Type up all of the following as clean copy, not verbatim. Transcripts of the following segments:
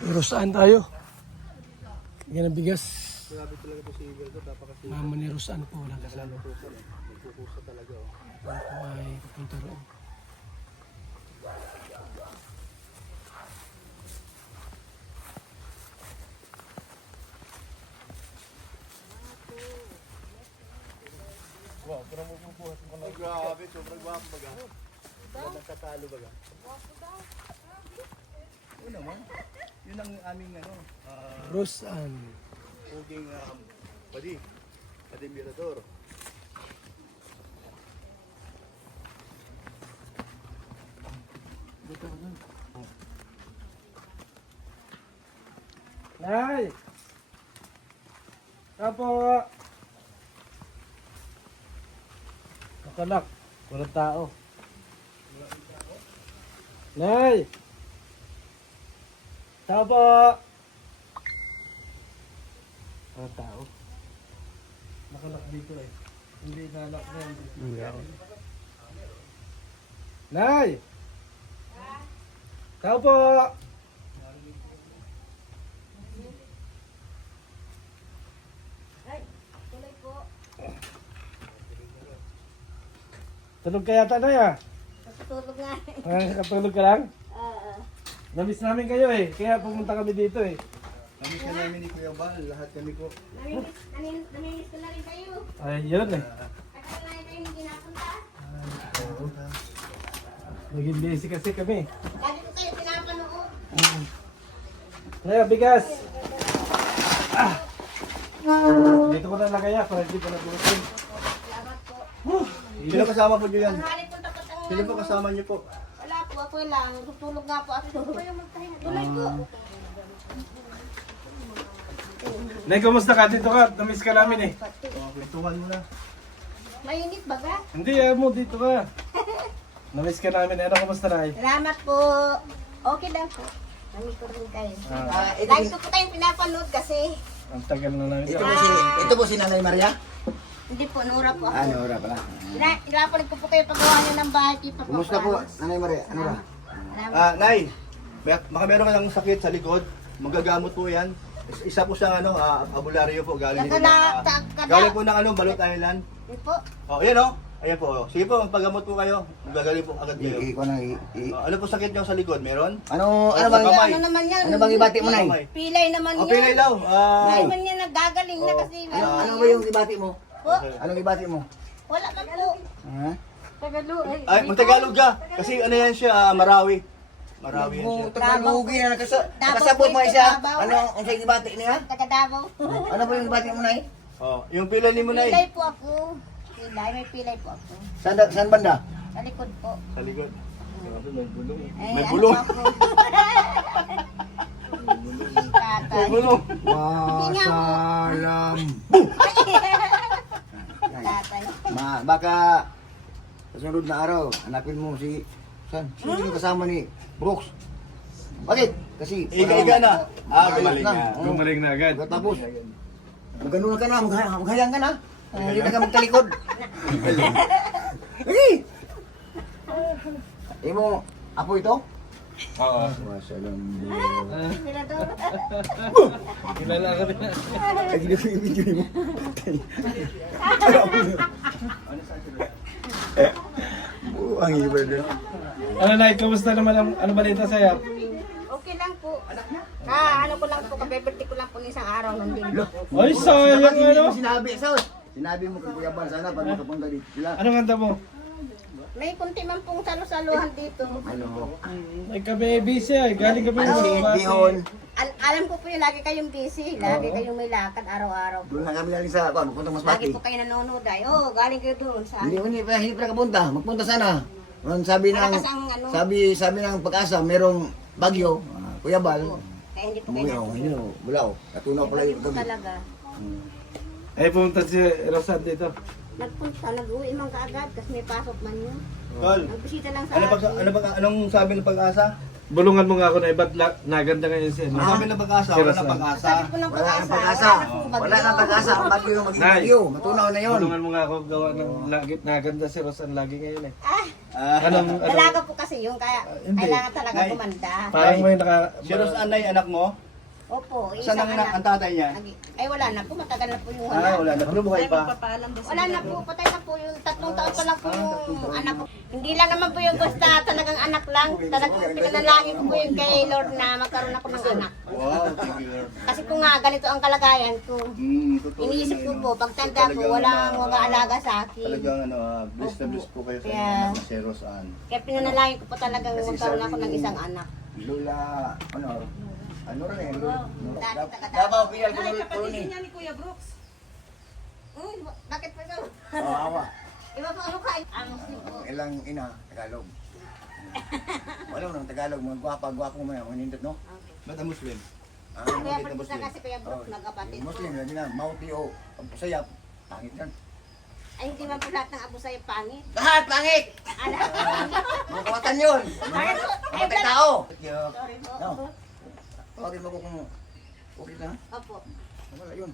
Pero saan tayo? Yan ang bigas. Grabe talaga po si Igor to, napakasipag. Mama ni Rosan po walang kasama. Nagkukusa talaga oh. Yan po ay pupunta roon. Wow, pero magpupuhat mo lang. Ay, grabe, sobrang guwapo baga. Wala nagtatalo baga. Oo naman. Yun ang aming ano, Rosan. puging padi. Padi Mirador. Nay! Apo! Nakalak. Walang tao. Nay! Tao po! Walang tao. Nakalak dito eh. Hindi nalak na yun. Nay! Tao po! Tulog ka yata na ya? Natutulog nga. Katulog ka lang? Oo. Namiss namin kayo eh. Kaya pumunta kami dito eh. Namiss ka namin ni Kuya Bal, lahat kami ko. Namimiss ko na rin kayo. Ay, yun eh. Tagal na rin kayo hindi napunta. Naging busy kasi kami. Lagi ko kayo pinapanood. Kaya, bigas! Ah! Dito ko na lagay para hindi ko na bulutin. Salamat po. Sino kasama po niyo yan? Tanghali po tapos ang Sino po kasama niyo po? Wala po, ako lang. Tutulog nga po ako. Tuloy po. Nay, kumusta ka? Dito ka. Namiss ka namin eh. Kwentuhan mo na. Mainit baga? Hindi, mo dito ka. Namiss ka namin. Ano, kumusta na eh? Salamat po. Okay lang po. Namiss ko rin kayo. ito, Lagi ko po kayong pinapanood kasi. Ang tagal na namin. ito po si Nanay Maria? Hindi po, Nura po ako. Nora pala. Pinapalit ko po kayo paggawa niyo ng bahay. Kumusta po, Nanay Maria? Nora? Salamat. Nay, baka meron ka ng sakit sa likod, magagamot po yan. Isa po siyang abularyo po, galing po galing po ng Balot Island. Hindi po. Oh, yan oh. Ayan po. Oh. Sige po, magpagamot po kayo. Magagaling po agad kayo. Ano po sakit niyo sa likod? Meron? Ano Ano bang kamay? Ano naman yan? ano bang ibati mo nay? Kamay. Pilay naman Oh, yan. pilay daw. Pilay naman yan, naggagaling na kasi. Ano ba yung ibati mo? Po, Anong ibati mo? wala man po. Ha? Tagalo. Ay, magtagalog ka. Kasi ano yan siya, Marawi. Marawi yan siya. Tagalugi na Davao nakasabot po mo ito, siya. Davao. Ano ang sa ibati niya? Taga Davao. Ano ba yung ibati mo nay? Oh, yung pilay ni mo na Pilay po ako. Pilay, may pilay po ako. Saan banda? Sa likod po. Sa likod. Grabe, may bulong. Eh, May ano bulong. po ako? May Tatay. bulong. Wasalam. Tatay. Baka sa sunod na araw, hanapin mo si sino yung kasama ni Brooks? Bakit? Kasi Iga-iga na. gumaling na. Gumaling na agad. Tapos, magano ka na, maghayang ka na. Hindi na ka magtalikod. Hey! Imo, apo ito? Oo. Wasalam. Mirador. Kilala ka rin. Ay, hindi ko yung video mo. Ang iba din. Ano, Nay, kumusta naman ang balita sa'yo? Okay lang po. Ano ko lang po, kabibirti ko lang po ng isang araw ng linggo. Ay, sayang Bakit hindi ano. mo sinabi, Sos? Sinabi mo kay Kuya Ban sana pag makapunta dito sila. Anong kanta mo? May kunti man pong salo-saluhan dito. Ano? Ay, kami busy eh. Galing kami Ano si Bihon? Alam ko po yung lagi kayong busy. Lagi kayong may lakad araw-araw. Doon na kami galing sa, magpunta Lagi Masbate. po kayo nanonood ay. Oo, galing kayo doon sa... Hindi pa nakapunta. Magpunta sana. Sabi ng Malakas ang ano. sabi ng pag-asa merong bagyo, Kuya Bal. Kaya hindi po Umuwi kayo ako, hindi wala ako. Natunaw pala Hindi yung po gabi. talaga. Ay, pumunta si Rosan dito. Nagpunta, nag-uwi man kaagad kasi may pasok man yun. Tol, Nagbisita lang sa anong sabi ng pag-asa? bulungan mo nga ako na iba't naganda ngayon si ano. Sabi ng pag-asa, Si wala Rosan. ng pag-asa. Sabi po ng Wala pag-asa. nang pag-asa. Wala nang pag-asa. Ang bagyo yung maging Nay. bagyo. Matunaw na yun. Bulungan mo nga ako gawa ng lagi, naganda si Rosan lagi ngayon eh. Ah, Anong, Dalaga po kasi yun, kaya hindi. kailangan talaga Nay. gumanda. parang may naka... si Rosan ay anak mo? Opo, Saan isang ang anak. tatay niya? Ay wala na po, matagal na po yung Ah, wala. wala na. Pero buhay pa. Wala na po, patay na po yung 3 taon pa lang po yung anak ko. Hindi lang naman po yung basta talagang anak lang. Talagang pinanalangin ko po yung kay Lord na magkaroon ako ng anak. Wow, thank you, Lord. Kasi po nga, ganito ang kalagayan ko. Totoo Iniisip yun, ko ano. po, pagtanda ko, walang mag-aalaga sa akin. Talagang ano, blessed na blessed po kayo sa Kaya- inyo anak si Rosan. Kaya pinanalangin ko po talagang magkaroon ako ng isang anak. Lola, ano rin eh. Dati taga-Davao. Davao, Pinal, Colony. niya ni Kuya Brooks. Bakit pa ito? Oo, awa. Iba po ano ka? Amos niyo po. Ilang ina, Tagalog. Wala mo ng Tagalog, mga gwapa-gwapo mo yan, mga nindot, no? Ba't ang Muslim? Ah, Kaya bakit na pati Muslim? kasi Kuya Brooks, magkapatid po. Muslim, lagi na, Mauti o, ang pasayap, pangit yan. Ay, hindi man po lahat ng abo sa'yo pangit. Lahat, pangit! Ano? Mga kawatan yun! Bakit po? Ay, Mga tao! Sorry po. No. Tawagin mo ko kung okay na, Opo. wala yun.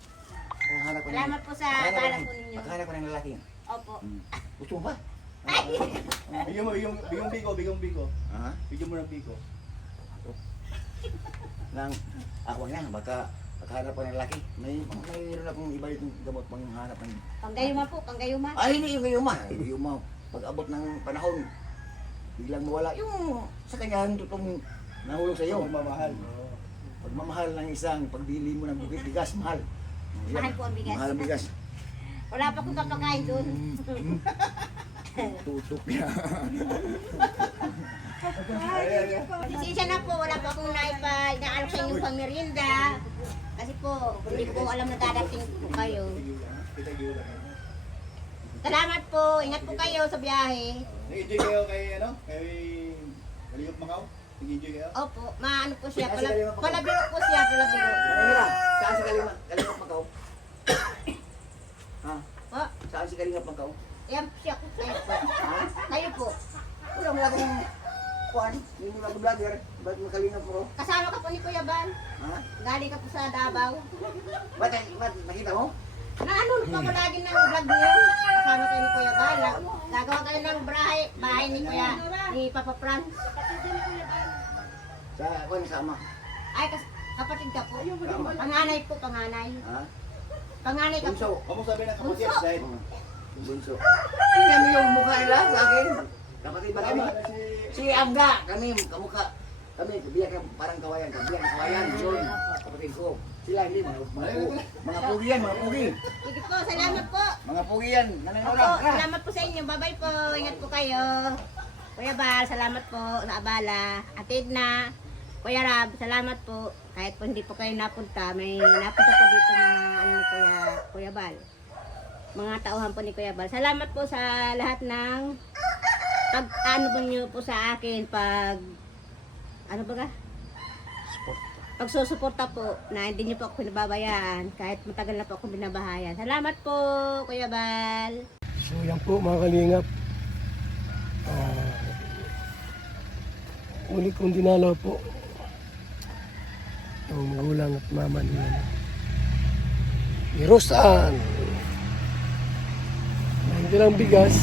Hanap ko Salamat po sa pala po ninyo. Maghanap ko ng lalaki. Opo. Gusto mo ba? Bigyan mo, bigyan biko. Ha? Bigyan mo ng biko. Nang ako na, baka paghanap ko ng lalaki. Mayroon akong iba yung gamot pang hanap ng... Panggayuma po, panggayuma. Ay, hindi yung gayuma. Gayuma. Pag abot ng panahon, biglang mawala yung sa kanya yung totoong nahulog sa iyo. Magmamahal. Pagmamahal ng isang pagbili mo ng bukit bigas, mahal. Yan. Mahal po ang bigas. Mahal ang bigas. Wala pa akong kapakain doon. Tutok niya. Pasensya na po, wala pa akong inaalok sa inyong pangmerienda. Kasi po, hindi ko po alam na dadating po kayo. Salamat po, ingat po kayo sa biyahe. Nag-enjoy kayo kay ano? Kay Kaliyot Macau? Nag-enjoy kayo? Opo, maano po siya, Kasi kayo mapakaw. palabiro po siya, palabiro. Mira, saan si Kalingap Macau? Ha? Po, Saan si Kalingap Macau? yan po siya, kayo po. Ha? Kayo po. Wala mo akong kuhan. Hindi mo ako vlogger. Ba't mo Kalingap mo? Kasama ka po ni Kuya Ban. Ha? Galing ka po sa Davao. Ba't nakita mo? Naano pa ko lagi ng vlog niyo. Kasama kayo ni Kuya Ban. Gagawa kayo ng bahay ni Kuya, ni Papa Franz. Sa ako sama. Ay, kapatid ka po. Panganay po, panganay. Ha? Panganay ka po. Bunso. Kamu sabi ng kapatid Bunso. dahil Bunso. Tingnan mo yung mukha nila sa akin. Kapatid ba kami? tama na si Si Amga, kami, kamukha. Kami, biyak parang kawayan. Biyak kawayan, yun. Kapatid ko. Sila hindi, mga pugi yan, mga pugi. Sige po, salamat po. Mga pugi yan, Opo, nananola. salamat po sa inyo. Bye-bye po. Ingat po kayo. Kuya Bal, salamat po sa abala. Atid na. Kuya Rab, salamat po. Kahit po hindi po kayo napunta, may napunta po dito mga ano ni Kuya Bal. Mga tauhan po ni Kuya Bal. Salamat po sa lahat ng pag ano po niyo po sa akin pag ano ba ka? Pagsusuporta po na hindi niyo po ako pinababayaan kahit matagal na po ako binabahayan. Salamat po, Kuya Bal. So yan po mga kalingap. Uli kong dinalaw po ang magulang at mama niya. Ni Rosan. Na hindi lang bigas.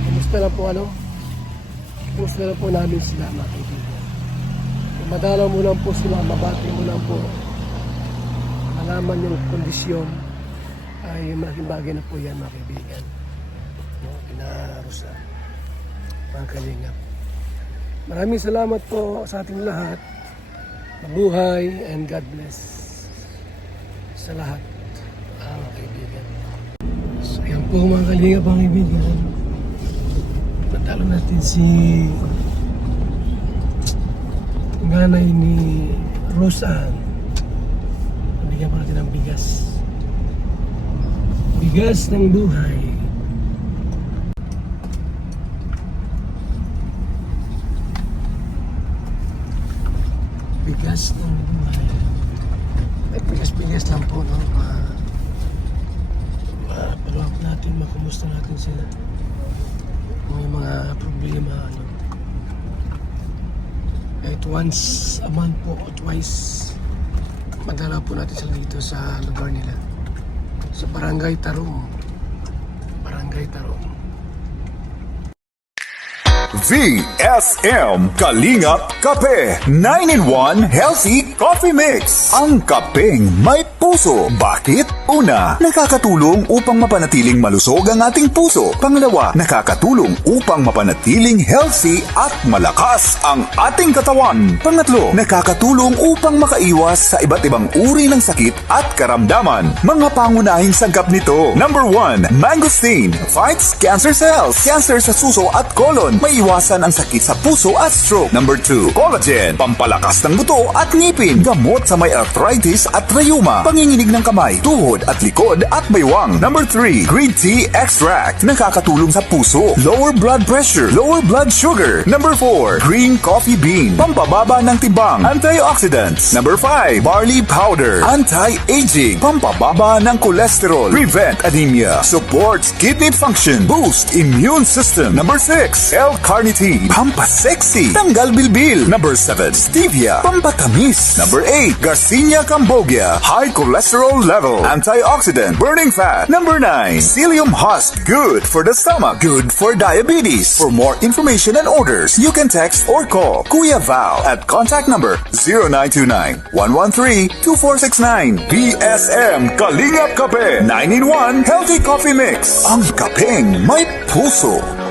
Kumusta lang po ano? Kumusta lang po namin sila mga kaibigan. Madalaw mo lang po sila, mabati mo lang po. Malaman yung kondisyon ay malaking bagay na po yan mga kaibigan. No, Rosan. Mga kalingap. Maraming salamat po sa ating lahat. Mabuhay and God bless sa lahat, mga kaibigan. So yan po mga kalingap, mga kaibigan. Patalo natin si nanay ni Rosan. Nabigyan pa natin ng bigas. Bigas ng buhay. Bigas ng buhay. Ay, bigas-bigas lang po, no? Ma-follow up natin, makumusta natin sila. Kung may mga problema, ano. Kahit once a month po o twice, madala po natin sila dito sa lugar nila. Sa Barangay Tarong. Barangay Tarong. VSM Kalingap Kape 9-in-1 Healthy Coffee Mix. Ang kapeng may puso. Bakit? Una, nakakatulong upang mapanatiling malusog ang ating puso. Pangalawa, nakakatulong upang mapanatiling healthy at malakas ang ating katawan. Pangatlo, nakakatulong upang makaiwas sa iba't ibang uri ng sakit at karamdaman. Mga pangunahing sangkap nito. Number 1, mangosteen fights cancer cells. Cancer sa suso at colon. May iwasan ang sakit sa puso at stroke. Number 2, collagen, pampalakas ng buto at ngipin. Gamot sa may arthritis at rheuma. Panginginig ng kamay, tuhod at likod at baywang. Number 3, green tea extract. Nakakatulong sa puso, lower blood pressure, lower blood sugar. Number 4, green coffee bean, pampababa ng tibang, antioxidants. Number 5, barley powder, anti-aging, pampababa ng cholesterol, prevent anemia, supports kidney function, boost immune system. Number 6, L-carnitine, pampasexy, tanggal bilbil. Number 7, stevia, pampatamis. Number 8, Garcinia cambogia, high cholesterol level, antioxidant, burning fat. Number 9, psyllium husk, good for the stomach, good for diabetes. For more information and orders, you can text or call Kuya Val at contact number 0929-113-2469. BSM Kalingap Kape 9-in-1 Healthy Coffee Mix. Ang kapeng may puso.